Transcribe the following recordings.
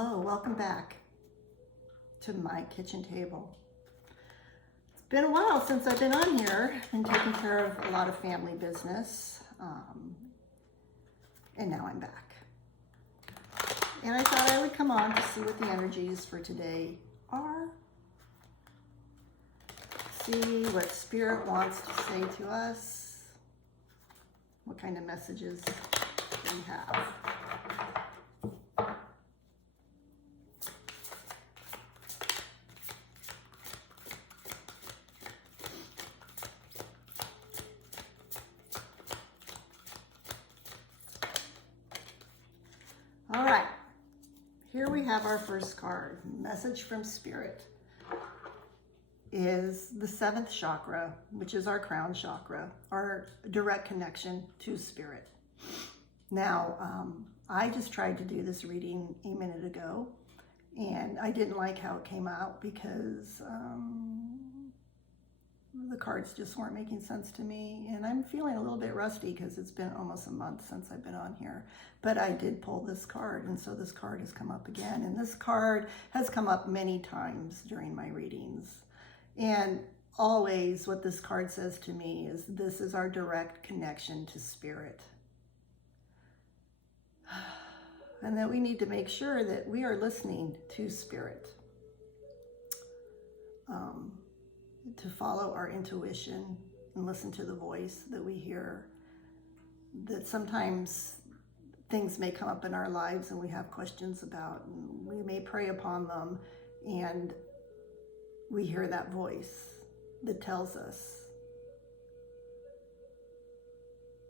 Hello, welcome back to my kitchen table. It's been a while since I've been on here. I've been taking care of a lot of family business, and now I'm back. And I thought I would come on to see what the energies for today are. See what Spirit wants to say to us. What kind of messages we have. All right, here we have our first card. Message from Spirit is the 7th chakra, which is our crown chakra, our direct connection to Spirit. Now, I just tried to do this reading a minute ago, and I didn't like how it came out because the cards just weren't making sense to me, and I'm feeling a little bit rusty because it's been almost a month since I've been on here. But I did pull this card, and so this card has come up again, and this card has come up many times during my readings. And always what this card says to me is this is our direct connection to Spirit. And that we need to make sure that we are listening to Spirit. To follow our intuition and listen to the voice that we hear. That sometimes things may come up in our lives and we have questions about, and we may pray upon them, and we hear that voice that tells us.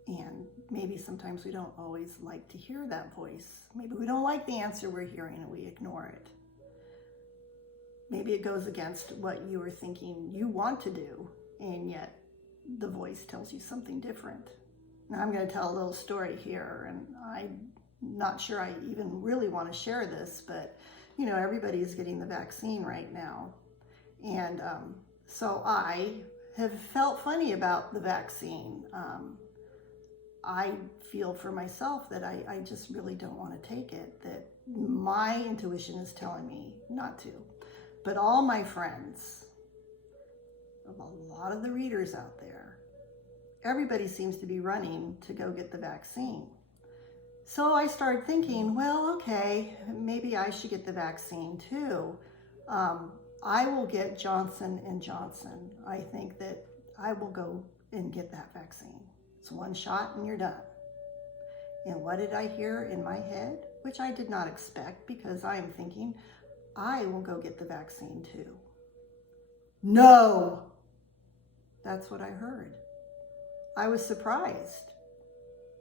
And maybe sometimes we don't always like to hear that voice. Maybe we don't like the answer we're hearing and we ignore it. Maybe it goes against what you were thinking you want to do, and yet the voice tells you something different. Now I'm going to tell a little story here, and I'm not sure I even really want to share this, but you know, everybody's getting the vaccine right now. And so I have felt funny about the vaccine. I feel for myself that I just really don't want to take it, that my intuition is telling me not to. But all my friends, a lot of the readers out there, everybody seems to be running to go get the vaccine. So I started thinking, well, okay, maybe I should get the vaccine too. I will get Johnson & Johnson. I think that I will go and get that vaccine. It's one shot and you're done. And what did I hear in my head? Which I did not expect, because I am thinking, I will go get the vaccine too. No! That's what I heard. I was surprised.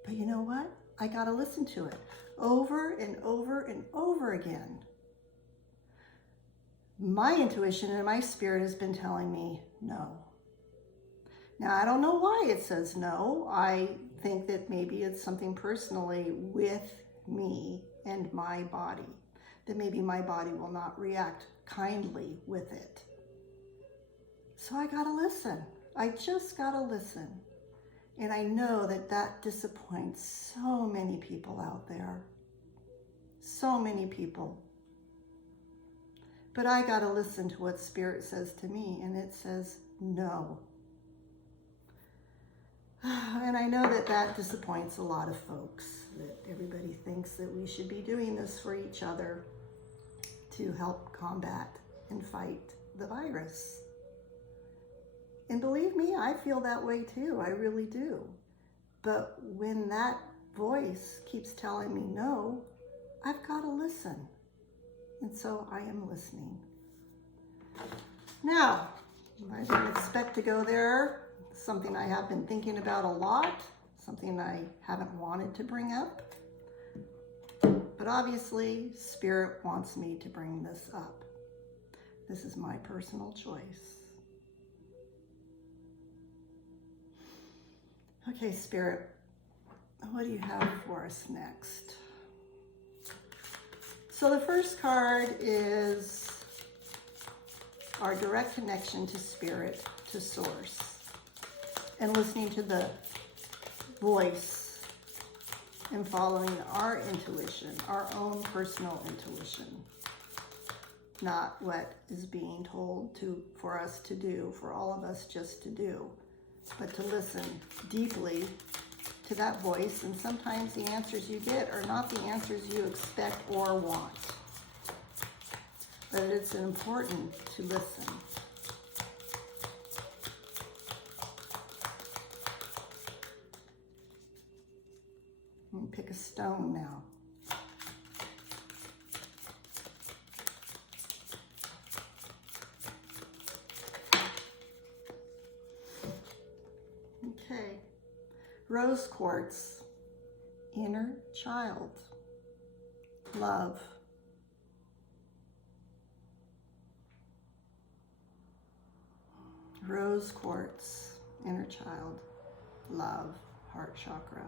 But you know what? I got to listen to it over and over and over again. My intuition and my spirit has been telling me no. Now, I don't know why it says no. I think that maybe it's something personally with me and my body, that maybe my body will not react kindly with it. So I gotta listen. I just gotta listen. And I know that that disappoints so many people out there. So many people. But I gotta listen to what Spirit says to me, and it says no. And I know that that disappoints a lot of folks, that everybody thinks that we should be doing this for each other to help combat and fight the virus. And believe me, I feel that way too, I really do. But when that voice keeps telling me no, I've got to listen. And so I am listening. Now, I didn't expect to go there. Something I have been thinking about a lot, something I haven't wanted to bring up. But obviously, Spirit wants me to bring this up. This is my personal choice. Okay, Spirit, what do you have for us next? So the first card is our direct connection to Spirit, to Source, and listening to the voice and following our intuition, our own personal intuition, not what is being told for us to do, for all of us just to do, but to listen deeply to that voice. And sometimes the answers you get are not the answers you expect or want, but it's important to listen. And pick a stone now. Okay. Rose quartz, inner child, love. Rose quartz, inner child, love, heart chakra.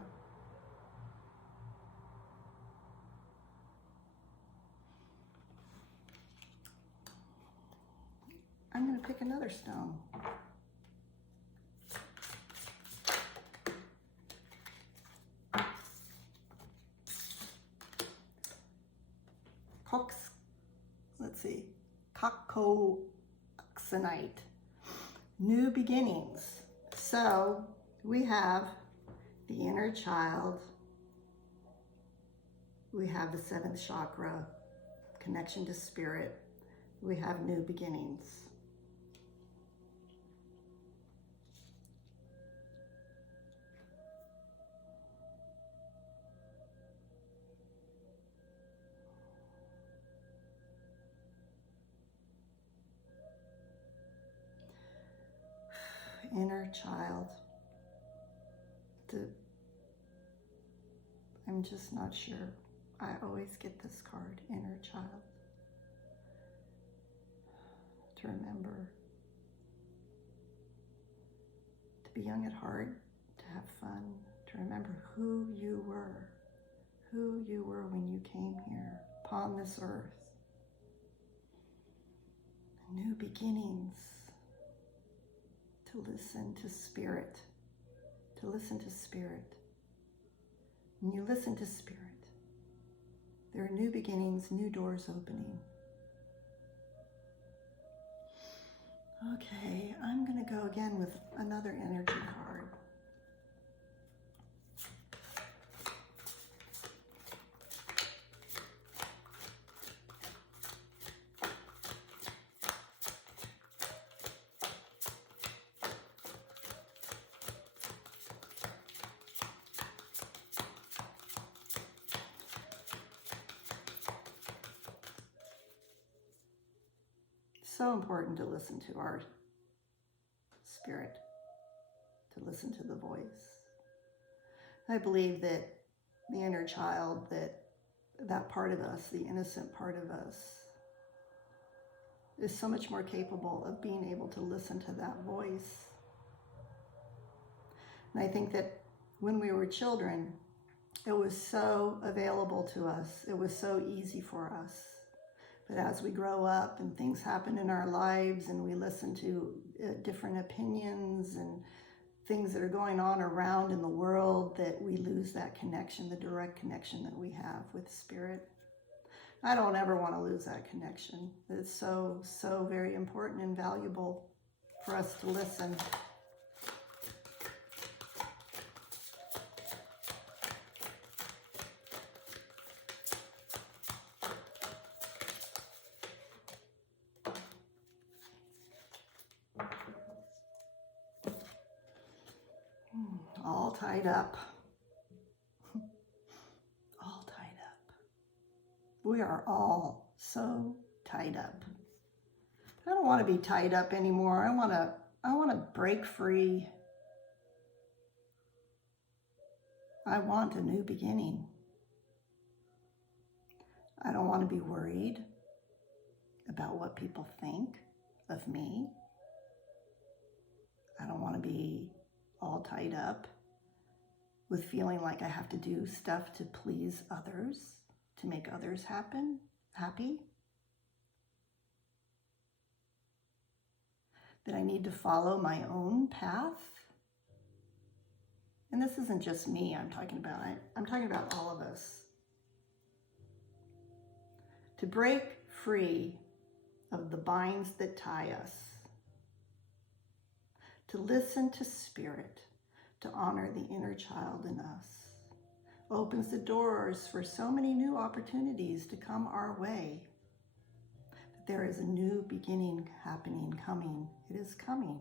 I'm going to pick another stone. Coccooxenite. New beginnings. So we have the inner child. We have the 7th chakra, connection to spirit. We have new beginnings. Inner child. I'm just not sure. I always get this card, inner child. To remember. To be young at heart, to have fun, to remember who you were when you came here upon this earth. New beginnings. To listen to spirit, to listen to spirit. When you listen to spirit, there are new beginnings, new doors opening. Okay, I'm going to go again with another energy card. So important to listen to our spirit, to listen to the voice. I believe that the inner child, that part of us, the innocent part of us, is so much more capable of being able to listen to that voice. And I think that when we were children, it was so available to us. It was so easy for us. But as we grow up and things happen in our lives and we listen to different opinions and things that are going on around in the world, that we lose that connection, the direct connection that we have with spirit. I don't ever want to lose that connection. It's so, so very important and valuable for us to listen. All tied up. All tied up. We are all so tied up. I don't want to be tied up anymore. I want to break free. I want a new beginning. I don't want to be worried about what people think of me. I don't want to be all tied up with feeling like I have to do stuff to please others, to make others happy. That I need to follow my own path. and this isn't just me I'm talking about, I'm talking about all of us, to break free of the binds that tie us, to listen to spirit, to honor the inner child in us, opens the doors for so many new opportunities to come our way. That there is a new beginning happening, coming. It is coming.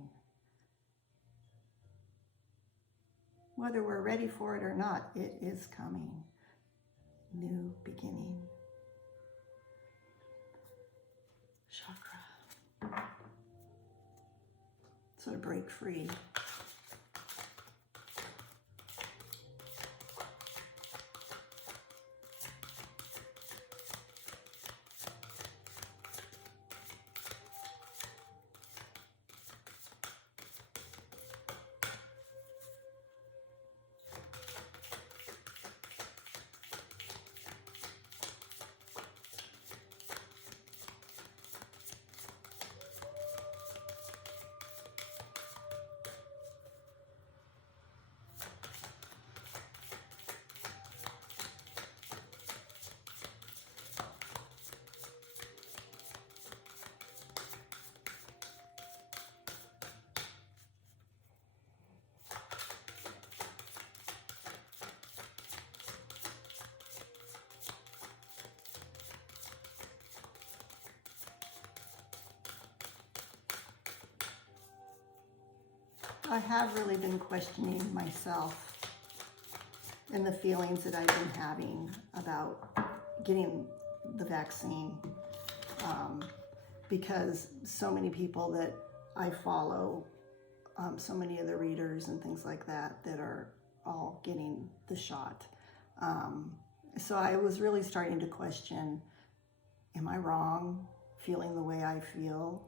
Whether we're ready for it or not, it is coming. New beginning. Chakra. So to break free. I have really been questioning myself and the feelings that I've been having about getting the vaccine, because so many people that I follow, so many of the readers and things like that, that are all getting the shot. So I was really starting to question, am I wrong feeling the way I feel?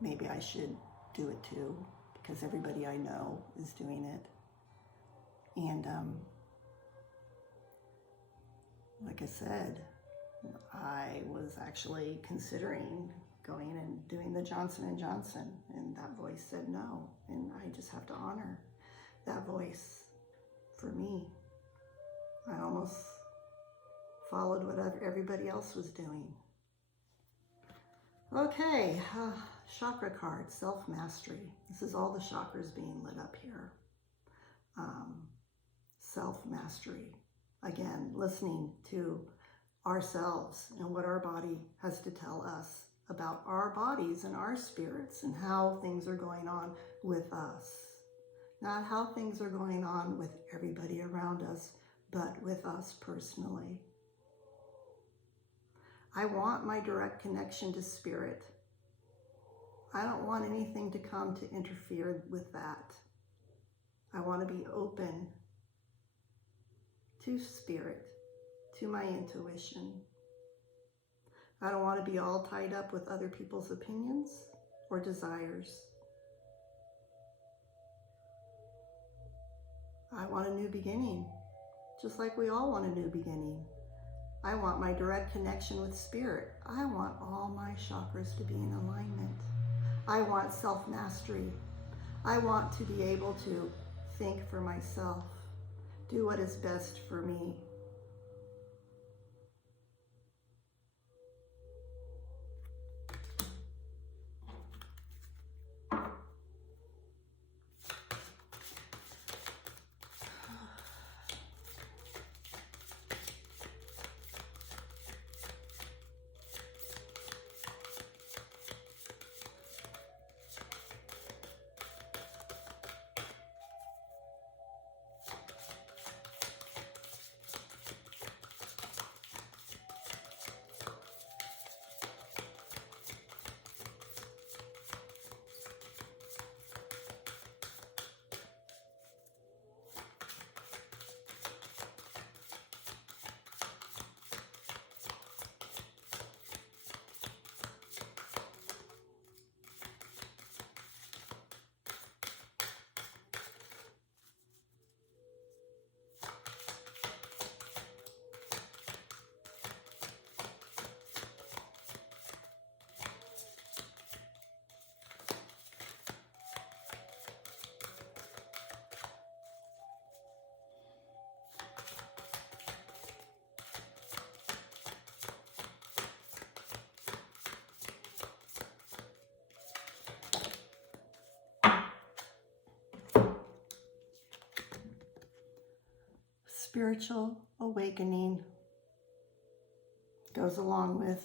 Maybe I should do it too, because everybody I know is doing it. And like I said, I was actually considering going and doing the Johnson & Johnson, and that voice said no, and I just have to honor that voice for me. I almost followed what everybody else was doing. Okay, chakra card, self-mastery. This is all the chakras being lit up here. Self-mastery. Again, listening to ourselves and what our body has to tell us about our bodies and our spirits and how things are going on with us. Not how things are going on with everybody around us, but with us personally. I want my direct connection to spirit. I don't want anything to come to interfere with that. I want to be open to spirit, to my intuition. I don't want to be all tied up with other people's opinions or desires. I want a new beginning, just like we all want a new beginning. I want my direct connection with spirit. I want all my chakras to be in alignment. I want self-mastery. I want to be able to think for myself, do what is best for me. spiritual awakening goes along with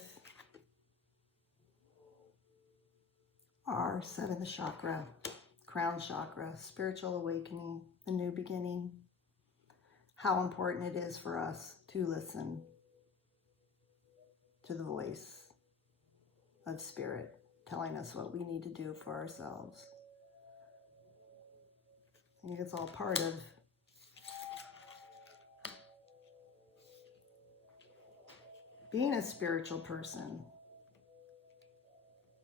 our seventh chakra, crown chakra, spiritual awakening, the new beginning. How important it is for us to listen to the voice of spirit telling us what we need to do for ourselves. I think it's all part of being a spiritual person,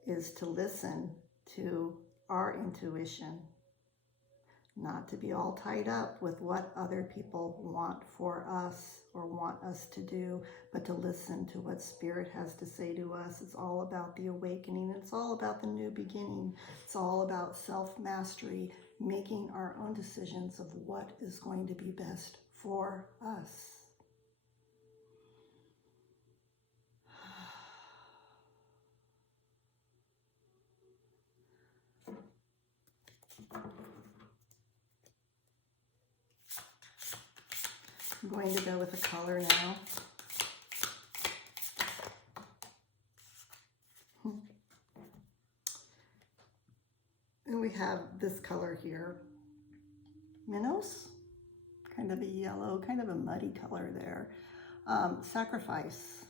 is to listen to our intuition, not to be all tied up with what other people want for us or want us to do, but to listen to what Spirit has to say to us. It's all about the awakening. It's all about the new beginning. It's all about self-mastery, making our own decisions of what is going to be best for us. I'm going to go with a color now. And we have this color here, Minnows, kind of a yellow, kind of a muddy color there. Sacrifice.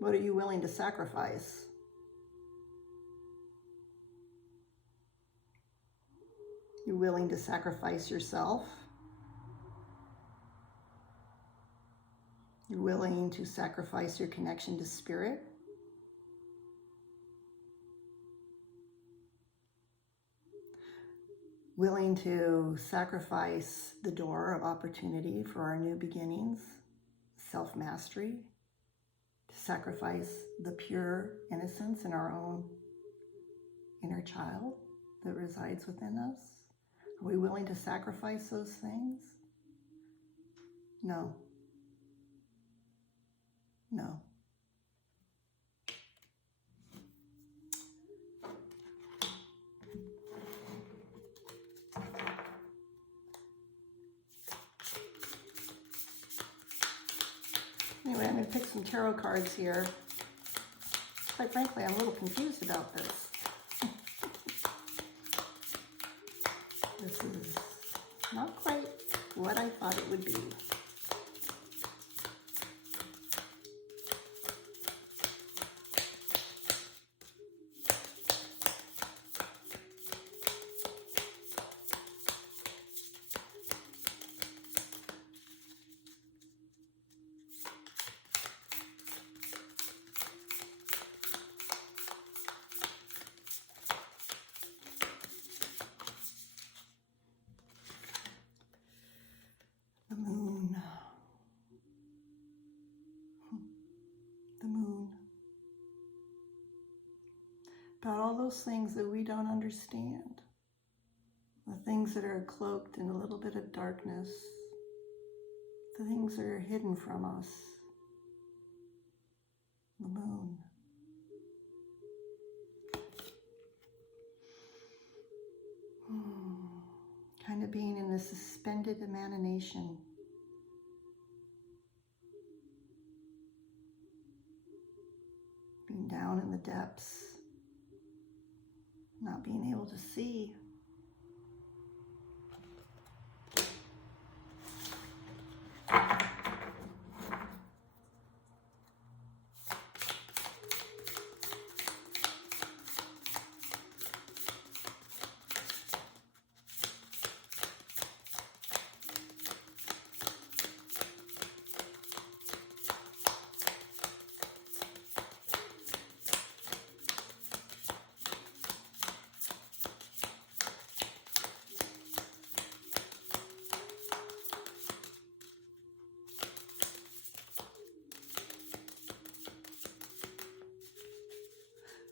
What are you willing to sacrifice? You willing to sacrifice yourself? You're willing to sacrifice your connection to Spirit? Willing to sacrifice the door of opportunity for our new beginnings, self-mastery, to sacrifice the pure innocence in our own inner child that resides within us? Are we willing to sacrifice those things? No. No. Anyway, I'm going to pick some tarot cards here. Quite frankly, I'm a little confused about this. This is not quite what I thought it would be. The moon. About all those things that we don't understand. The things that are cloaked in a little bit of darkness. The things that are hidden from us. The moon. Kind of being in a suspended imagination. Being down in the depths. Not being able to see.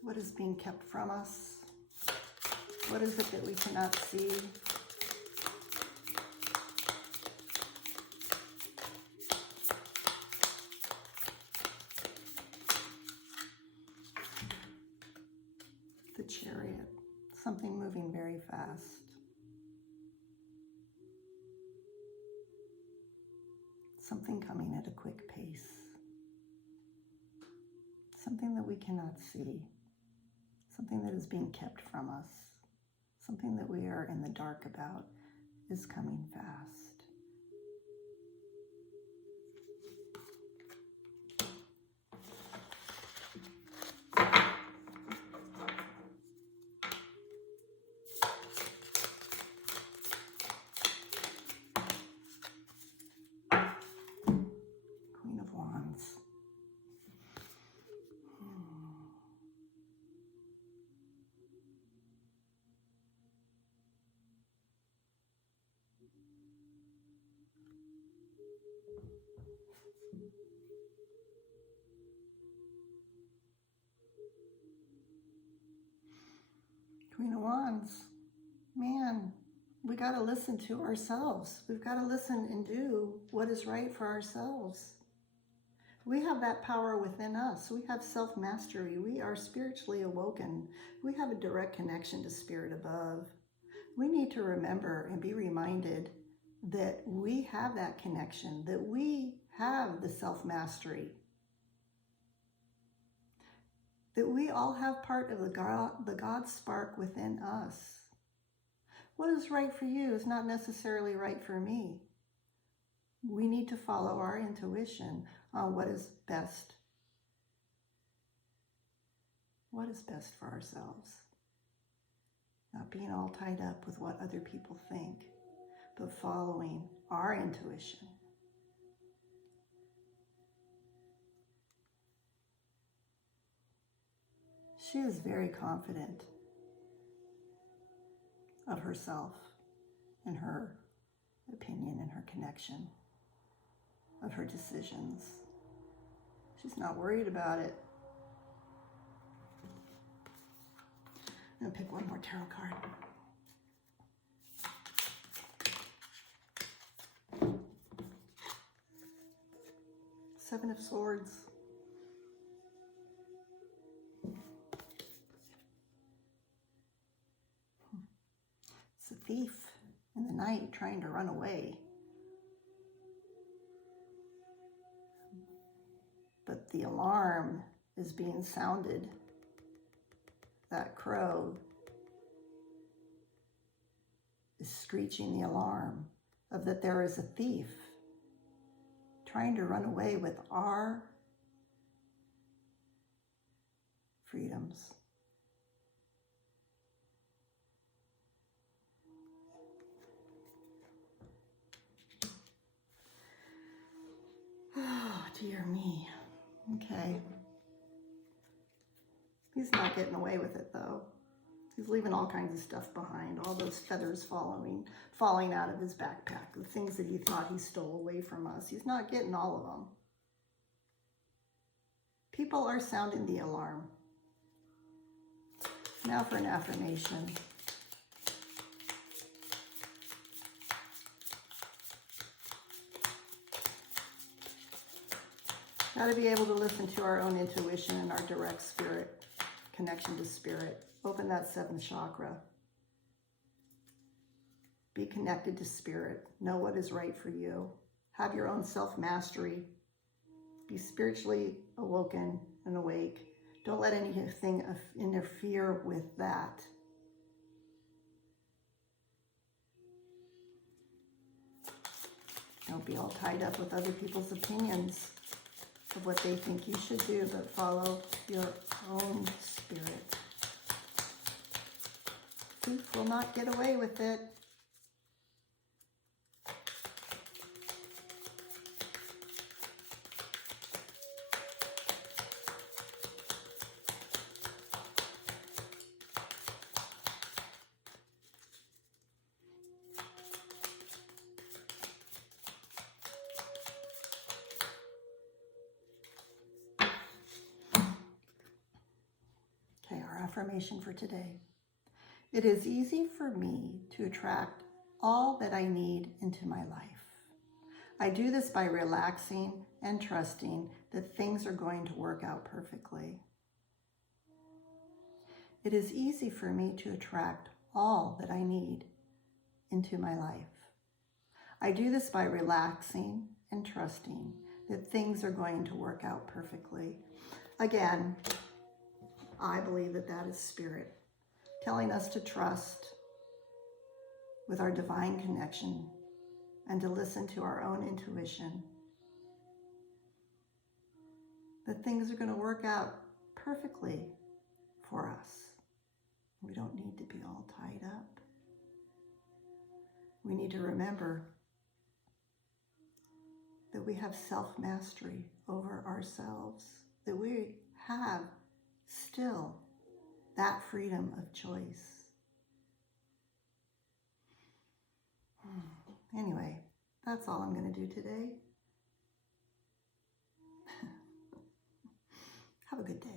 What is being kept from us? What is it that we cannot see? The Chariot, something coming at a quick pace, something that we cannot see, something that is being kept from us, something that we are in the dark about is coming fast. Queen of Wands. Queen of Wands. Man, we got to listen to ourselves. We've got to listen and do what is right for ourselves. We have that power within us. We have self-mastery. We are spiritually awoken. We have a direct connection to spirit above. We need to remember and be reminded that we have that connection, that we have the self-mastery, that we all have part of the God spark within us. What is right for you is not necessarily right for me. We need to follow our intuition on what is best. What is best for ourselves? Not being all tied up with what other people think, but following our intuition. She is very confident of herself and her opinion and her connection, of her decisions. She's not worried about it. I'm gonna pick one more tarot card. Seven of Swords. It's a thief in the night trying to run away. But the alarm is being sounded. That crow is screeching the alarm of that there is a thief trying to run away with our freedoms. Oh, dear me. Okay. He's not getting away with it, though. He's leaving all kinds of stuff behind, all those feathers falling out of his backpack, the things that he thought he stole away from us. He's not getting all of them. People are sounding the alarm. Now for an affirmation. Got to be able to listen to our own intuition and our direct spirit, connection to spirit. Open that seventh chakra. Be connected to spirit. Know what is right for you. Have your own self-mastery. Be spiritually awoken and awake. Don't let anything interfere with that. Don't be all tied up with other people's opinions of what they think you should do, but follow your own spirit. Thief will not get away with it. Okay, our affirmation for today. It is easy for me to attract all that I need into my life. I do this by relaxing and trusting that things are going to work out perfectly. It is easy for me to attract all that I need into my life. I do this by relaxing and trusting that things are going to work out perfectly. Again, I believe that that is Spirit telling us to trust with our divine connection and to listen to our own intuition, that things are going to work out perfectly for us. We don't need to be all tied up. We need to remember that we have self-mastery over ourselves, that we have still that freedom of choice. Anyway, that's all I'm going to do today. Have a good day.